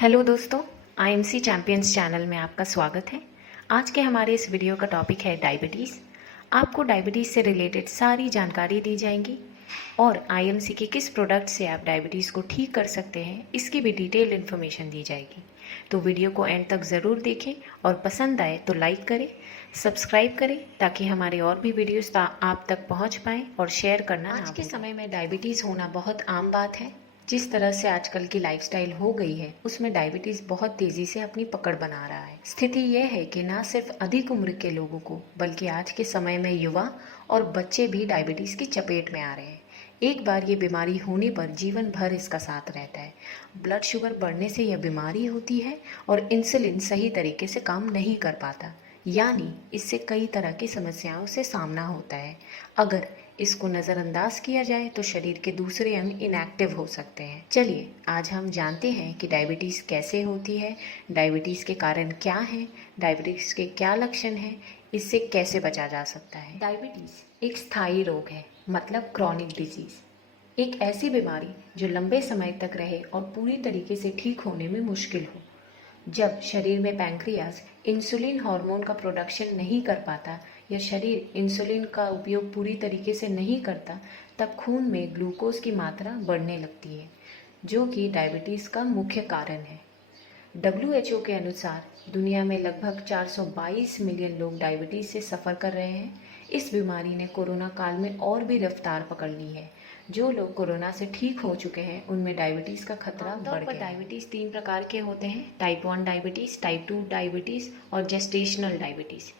Hello दोस्तों, IMC champions channel में आपका स्वागत है। आज के हमारे इस वीडियो का टॉपिक है डायबिटीज़। आपको डायबिटीज़ से रिलेटेड सारी जानकारी दी जाएंगी और आईएमसी के किस प्रोडक्ट से आप डायबिटीज़ को ठीक कर सकते हैं, इसकी भी डिटेल इन्फॉर्मेशन दी जाएगी। तो वीडियो को एंड तक ज़रूर देखें और पसंद आए तो लाइक करें, सब्सक्राइब करें ताकि हमारे और भी वीडियोस आप तक पहुंच पाएँ और शेयर करना। आज के समय में डायबिटीज़ होना बहुत आम बात है। जिस तरह से आजकल की लाइफस्टाइल हो गई है उसमें डायबिटीज़ बहुत तेज़ी से अपनी पकड़ बना रहा है। स्थिति यह है कि न सिर्फ अधिक उम्र के लोगों को बल्कि आज के समय में युवा और बच्चे भी डायबिटीज़ की चपेट में आ रहे हैं। एक बार ये बीमारी होने पर जीवन भर इसका साथ रहता है। ब्लड शुगर बढ़ने से यह बीमारी होती है और इंसुलिन सही तरीके से काम नहीं कर पाता, यानी इससे कई तरह की समस्याओं से सामना होता है। अगर इसको नज़रअंदाज किया जाए तो शरीर के दूसरे अंग इनएक्टिव हो सकते हैं। चलिए आज हम जानते हैं कि डायबिटीज़ कैसे होती है, डायबिटीज़ के कारण क्या है, डायबिटीज़ के क्या लक्षण हैं, इससे कैसे बचा जा सकता है। डायबिटीज़ एक स्थायी रोग है, मतलब क्रॉनिक डिजीज़। एक ऐसी बीमारी जो लंबे समय तक रहे और पूरी तरीके से ठीक होने में मुश्किल हो। जब शरीर में पैंक्रियाज इंसुलिन हार्मोन का प्रोडक्शन नहीं कर पाता या शरीर इंसुलिन का उपयोग पूरी तरीके से नहीं करता, तब खून में ग्लूकोज की मात्रा बढ़ने लगती है, जो कि डायबिटीज़ का मुख्य कारण है। WHO के अनुसार दुनिया में लगभग 422 मिलियन लोग डायबिटीज़ से सफ़र कर रहे हैं। इस बीमारी ने कोरोना काल में और भी रफ्तार पकड़ ली है। जो लोग कोरोना से ठीक हो चुके हैं उनमें डायबिटीज़ का खतरा बढ़ गया है। डायबिटीज़ 3 प्रकार के होते हैं: टाइप 1 डायबिटीज़, टाइप 2 डायबिटीज़ और जेस्टेशनल डायबिटीज़।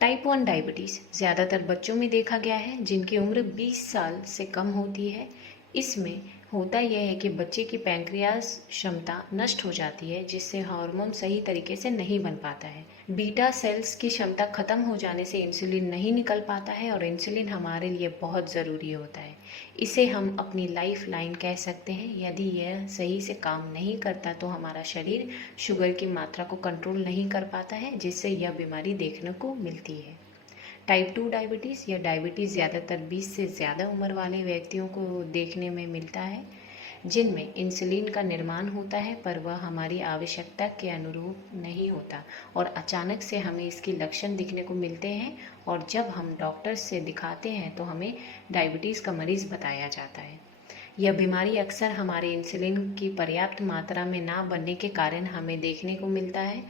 टाइप 1 डायबिटीज़ ज़्यादातर बच्चों में देखा गया है जिनकी उम्र 20 साल से कम होती है। इसमें होता यह है कि बच्चे की पैंक्रियाज क्षमता नष्ट हो जाती है, जिससे हार्मोन सही तरीके से नहीं बन पाता है। बीटा सेल्स की क्षमता खत्म हो जाने से इंसुलिन नहीं निकल पाता है और इंसुलिन हमारे लिए बहुत ज़रूरी होता है। इसे हम अपनी लाइफ लाइन कह सकते हैं। यदि यह सही से काम नहीं करता तो हमारा शरीर शुगर की मात्रा को कंट्रोल नहीं कर पाता है, जिससे यह बीमारी देखने को मिलती है। टाइप 2 डायबिटीज़ या डायबिटीज़ ज़्यादातर 20 से ज़्यादा उम्र वाले व्यक्तियों को देखने में मिलता है, जिनमें इंसुलिन का निर्माण होता है पर वह हमारी आवश्यकता के अनुरूप नहीं होता और अचानक से हमें इसके लक्षण दिखने को मिलते हैं और जब हम डॉक्टर से दिखाते हैं तो हमें डायबिटीज़ का मरीज़ बताया जाता है। यह बीमारी अक्सर हमारे इंसुलिन की पर्याप्त मात्रा में ना बनने के कारण हमें देखने को मिलता है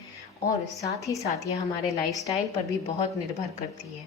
और साथ ही साथ यह हमारे लाइफस्टाइल पर भी बहुत निर्भर करती है।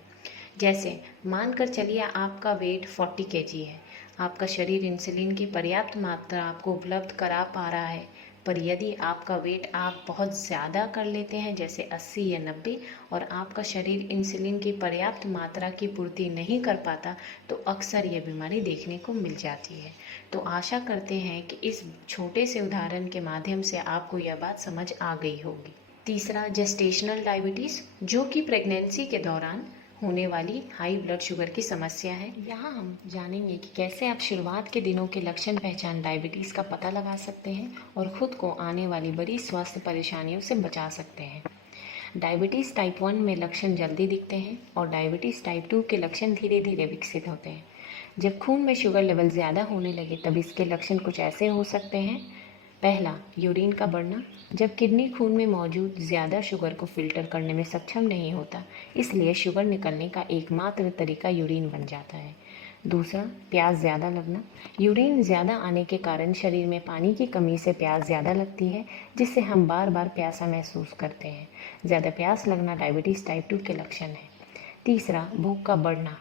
जैसे मानकर चलिए आपका वेट 40 kg है, आपका शरीर इंसुलिन की पर्याप्त मात्रा आपको उपलब्ध करा पा रहा है, पर यदि आपका वेट आप बहुत ज़्यादा कर लेते हैं जैसे 80 या 90 और आपका शरीर इंसुलिन की पर्याप्त मात्रा की पूर्ति नहीं कर पाता, तो अक्सर यह बीमारी देखने को मिल जाती है। तो आशा करते हैं कि इस छोटे से उदाहरण के माध्यम से आपको यह बात समझ आ गई होगी। तीसरा, जेस्टेशनल डायबिटीज़, जो कि प्रेगनेंसी के दौरान होने वाली हाई ब्लड शुगर की समस्या है। यहाँ हम जानेंगे कि कैसे आप शुरुआत के दिनों के लक्षण पहचान डायबिटीज़ का पता लगा सकते हैं और खुद को आने वाली बड़ी स्वास्थ्य परेशानियों से बचा सकते हैं। डायबिटीज़ टाइप 1 में लक्षण जल्दी दिखते हैं और डायबिटीज़ टाइप 2 के लक्षण धीरे धीरे विकसित होते हैं। जब खून में शुगर लेवल ज़्यादा होने लगे तब इसके लक्षण कुछ ऐसे हो सकते हैं। पहला, यूरिन का बढ़ना। जब किडनी खून में मौजूद ज़्यादा शुगर को फिल्टर करने में सक्षम नहीं होता, इसलिए शुगर निकलने का एकमात्र तरीका यूरिन बन जाता है। दूसरा, प्यास ज़्यादा लगना। यूरिन ज़्यादा आने के कारण शरीर में पानी की कमी से प्यास ज़्यादा लगती है, जिससे हम बार बार प्यासा महसूस करते हैं। ज़्यादा प्यास लगना डायबिटीज़ टाइप 2 के लक्षण है। तीसरा, भूख का बढ़ना।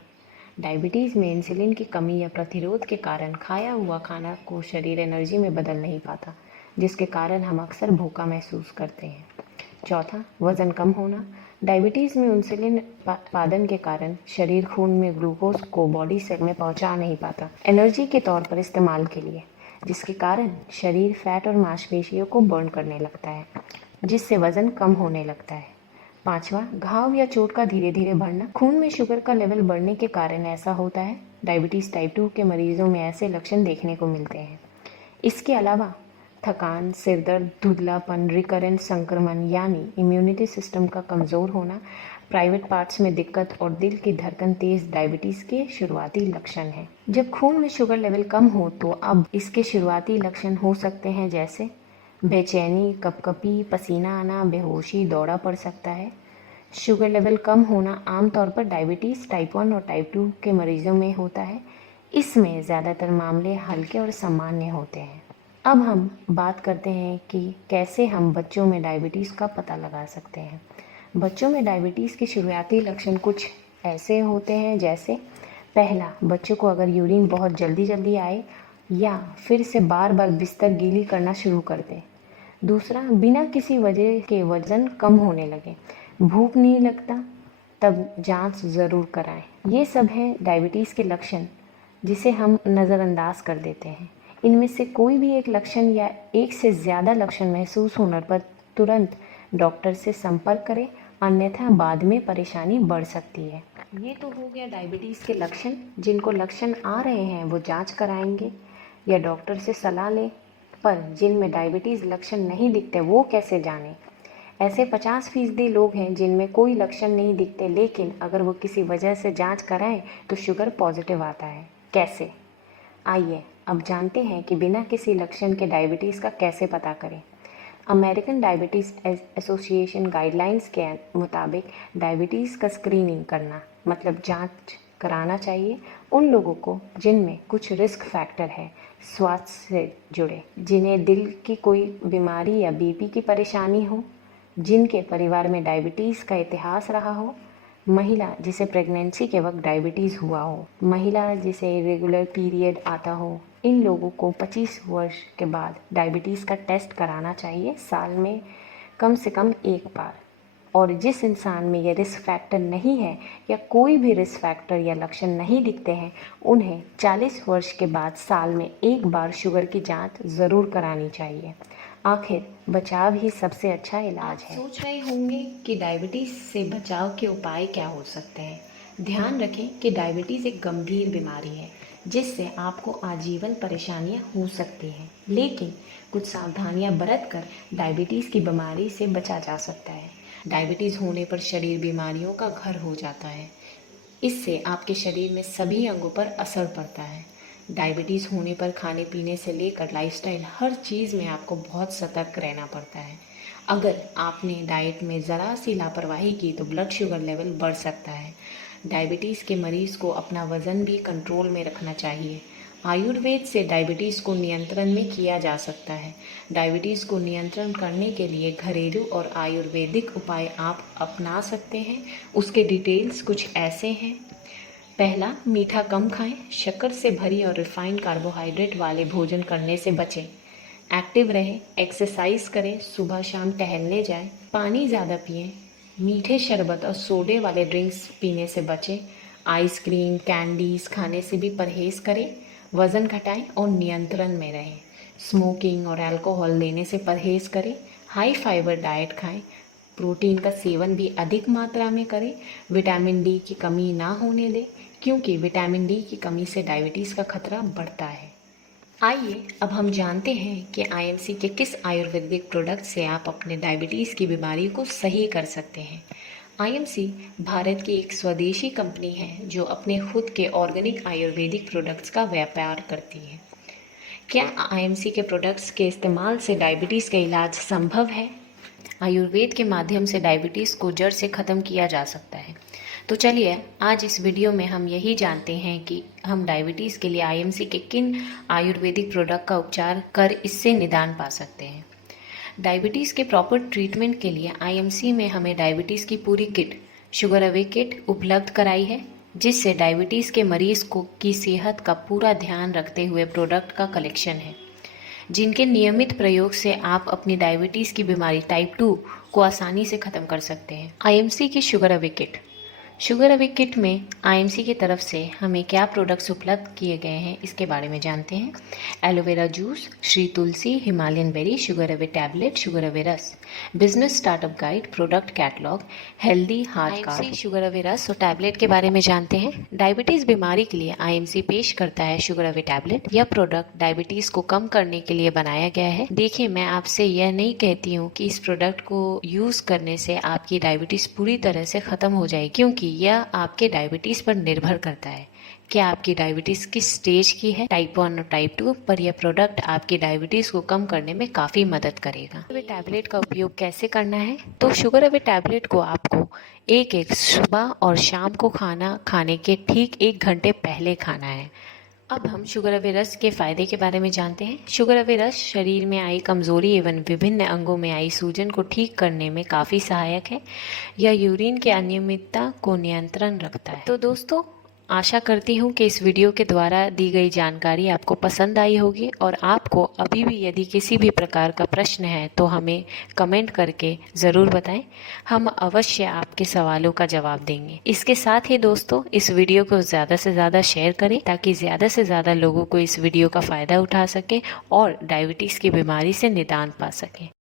डायबिटीज़ में इंसुलिन की कमी या प्रतिरोध के कारण खाया हुआ खाना को शरीर एनर्जी में बदल नहीं पाता, जिसके कारण हम अक्सर भूखा महसूस करते हैं। चौथा, वज़न कम होना। डायबिटीज़ में इंसुलिन उत्पादन के कारण शरीर खून में ग्लूकोज को बॉडी सेल में पहुंचा नहीं पाता एनर्जी के तौर पर इस्तेमाल के लिए, जिसके कारण शरीर फैट और मांसपेशियों को बर्न करने लगता है, जिससे वज़न कम होने लगता है। पांचवा, घाव या चोट का धीरे धीरे बढ़ना। खून में शुगर का लेवल बढ़ने के कारण ऐसा होता है। डायबिटीज़ टाइप 2 के मरीजों में ऐसे लक्षण देखने को मिलते हैं। इसके अलावा थकान, सिरदर्द, धुंधलापन, रिकरेंट संक्रमण यानी इम्यूनिटी सिस्टम का कमज़ोर होना, प्राइवेट पार्ट्स में दिक्कत और दिल की धड़कन तेज डायबिटीज़ के शुरुआती लक्षण हैं। जब खून में शुगर लेवल कम हो तो अब इसके शुरुआती लक्षण हो सकते हैं जैसे बेचैनी, कपकपी, पसीना आना, बेहोशी, दौरा पड़ सकता है। शुगर लेवल कम होना आमतौर पर डायबिटीज़ टाइप 1 और टाइप 2 के मरीजों में होता है। इसमें ज़्यादातर मामले हल्के और सामान्य होते हैं। अब हम बात करते हैं कि कैसे हम बच्चों में डायबिटीज़ का पता लगा सकते हैं। बच्चों में डायबिटीज़ के शुरुआती लक्षण कुछ ऐसे होते हैं, जैसे पहला, बच्चों को अगर यूरिन बहुत जल्दी जल्दी आए या फिर से बार बार बिस्तर गीली करना शुरू कर दे। दूसरा, बिना किसी वजह के वज़न कम होने लगे, भूख नहीं लगता, तब जांच ज़रूर कराएं। ये सब हैं डायबिटीज़ के लक्षण जिसे हम नज़रअंदाज कर देते हैं। इनमें से कोई भी एक लक्षण या एक से ज़्यादा लक्षण महसूस होने पर तुरंत डॉक्टर से संपर्क करें, अन्यथा बाद में परेशानी बढ़ सकती है। ये तो हो गया डायबिटीज़ के लक्षण। जिनको लक्षण आ रहे हैं वो जांच कराएंगे या डॉक्टर से सलाह लें, पर जिनमें डायबिटीज़ लक्षण नहीं दिखते वो कैसे जानें? ऐसे 50% लोग हैं जिनमें कोई लक्षण नहीं दिखते, लेकिन अगर वो किसी वजह से जांच कराएं तो शुगर पॉजिटिव आता है। कैसे? आइए अब जानते हैं कि बिना किसी लक्षण के डायबिटीज़ का कैसे पता करें। अमेरिकन डायबिटीज़ एसोसिएशन गाइडलाइंस के मुताबिक डायबिटीज़ का स्क्रीनिंग करना मतलब जांच कराना चाहिए उन लोगों को जिनमें कुछ रिस्क फैक्टर है स्वास्थ्य से जुड़े, जिन्हें दिल की कोई बीमारी या बीपी की परेशानी हो, जिनके परिवार में डायबिटीज़ का इतिहास रहा हो, महिला जिसे प्रेगनेंसी के वक्त डायबिटीज़ हुआ हो, महिला जिसे इरेगुलर पीरियड आता हो। इन लोगों को 25 वर्ष के बाद डायबिटीज़ का टेस्ट कराना चाहिए, साल में कम से कम एक बार। और जिस इंसान में ये रिस्क फैक्टर नहीं है या कोई भी रिस्क फैक्टर या लक्षण नहीं दिखते हैं, उन्हें 40 वर्ष के बाद साल में एक बार शुगर की जांच ज़रूर करानी चाहिए। आखिर बचाव ही सबसे अच्छा इलाज है। सोच रहे होंगे कि डायबिटीज़ से बचाव के उपाय क्या हो सकते हैं। ध्यान रखें कि डायबिटीज़ एक गंभीर बीमारी है जिससे आपको आजीवन परेशानियां हो सकती हैं, लेकिन कुछ सावधानियां बरतकर डायबिटीज़ की बीमारी से बचा जा सकता है। डायबिटीज़ होने पर शरीर बीमारियों का घर हो जाता है। इससे आपके शरीर में सभी अंगों पर असर पड़ता है। डायबिटीज़ होने पर खाने पीने से लेकर लाइफस्टाइल हर चीज़ में आपको बहुत सतर्क रहना पड़ता है। अगर आपने डाइट में ज़रा सी लापरवाही की तो ब्लड शुगर लेवल बढ़ सकता है। डायबिटीज़ के मरीज़ को अपना वज़न भी कंट्रोल में रखना चाहिए। आयुर्वेद से डायबिटीज़ को नियंत्रण में किया जा सकता है। डायबिटीज़ को नियंत्रण करने के लिए घरेलू और आयुर्वेदिक उपाय आप अपना सकते हैं। उसके डिटेल्स कुछ ऐसे हैं। पहला, मीठा कम खाएं, शक्कर से भरी और रिफाइंड कार्बोहाइड्रेट वाले भोजन करने से बचें। एक्टिव रहें, एक्सरसाइज करें, सुबह शाम टहलने जाएं, पानी ज़्यादा पिएं, मीठे शरबत और सोडे वाले ड्रिंक्स पीने से बचें। आइसक्रीम, कैंडीज़ खाने से भी परहेज़ करें। वज़न घटाएं और नियंत्रण में रहें। स्मोकिंग और अल्कोहल लेने से परहेज़ करें। हाई फाइबर डाइट खाएं। प्रोटीन का सेवन भी अधिक मात्रा में करें। विटामिन डी की कमी ना होने दें, क्योंकि विटामिन डी की कमी से डायबिटीज़ का खतरा बढ़ता है। आइए अब हम जानते हैं कि आईएमसी के किस आयुर्वेदिक प्रोडक्ट से आप अपने डायबिटीज़ की बीमारी को सही कर सकते हैं। आईएमसी भारत की एक स्वदेशी कंपनी है जो अपने खुद के ऑर्गेनिक आयुर्वेदिक प्रोडक्ट्स का व्यापार करती है। क्या आईएमसी के प्रोडक्ट्स के इस्तेमाल से डायबिटीज़ का इलाज संभव है? आयुर्वेद के माध्यम से डायबिटीज़ को जड़ से ख़त्म किया जा सकता है। तो चलिए आज इस वीडियो में हम यही जानते हैं कि हम डायबिटीज़ के लिए आईएमसी के किन आयुर्वेदिक प्रोडक्ट का उपचार कर इससे निदान पा सकते हैं। डायबिटीज़ के प्रॉपर ट्रीटमेंट के लिए आईएमसी में हमें डायबिटीज़ की पूरी किट शुगर अवे किट उपलब्ध कराई है, जिससे डायबिटीज़ के मरीज़ को की सेहत का पूरा ध्यान रखते हुए प्रोडक्ट का कलेक्शन है, जिनके नियमित प्रयोग से आप अपनी डायबिटीज़ की बीमारी टाइप 2 को आसानी से ख़त्म कर सकते हैं। आईएमसी की sugar away kit. Sugar away kit में आईएमसी की तरफ से हमें क्या प्रोडक्ट्स उपलब्ध किए गए हैं इसके बारे में जानते हैं। Aloe vera juice, Shri Tulsi, Himalayan berry, sugar away tablet, sugar away रस, business startup guide, product catalogue, healthy heart card. Sugar away रस और टैबलेट के बारे में जानते हैं। डायबिटीज़ बीमारी के लिए आईएमसी पेश करता है शुगर अवे टैबलेट। यह प्रोडक्ट डायबिटीज़ को कम करने के लिए बनाया गया है। देखिए, मैं आपसे यह नहीं कहती हूँ कि इस प्रोडक्ट को यूज़ करने से आपकी डायबिटीज़ पूरी तरह से ख़त्म हो जाए, क्योंकि यह आपके डायबिटीज़ पर निर्भर करता है। कि आपकी डायबिटीज़ किस स्टेज की है, टाइप 1 और टाइप 2, पर यह प्रोडक्ट आपकी डायबिटीज़ को कम करने में काफ़ी मदद करेगा। शुगर टैबलेट का उपयोग कैसे करना है? तो शुगर अवे टैबलेट को आपको एक सुबह और शाम को खाना खाने के ठीक 1 घंटे पहले खाना है। अब हम शुगर अवे रस के फायदे के बारे में जानते हैं। शुगर अवे रस शरीर में आई कमजोरी एवं विभिन्न अंगों में आई सूजन को ठीक करने में काफ़ी सहायक है। यह यूरिन के अनियमितता को नियंत्रण रखता है। तो दोस्तों, आशा करती हूँ कि इस वीडियो के द्वारा दी गई जानकारी आपको पसंद आई होगी और आपको अभी भी यदि किसी भी प्रकार का प्रश्न है तो हमें कमेंट करके ज़रूर बताएं। हम अवश्य आपके सवालों का जवाब देंगे। इसके साथ ही दोस्तों, इस वीडियो को ज़्यादा से ज़्यादा शेयर करें ताकि ज़्यादा से ज़्यादा लोगों को इस वीडियो का फ़ायदा उठा सके और डायबिटीज़ की बीमारी से निदान पा सकें।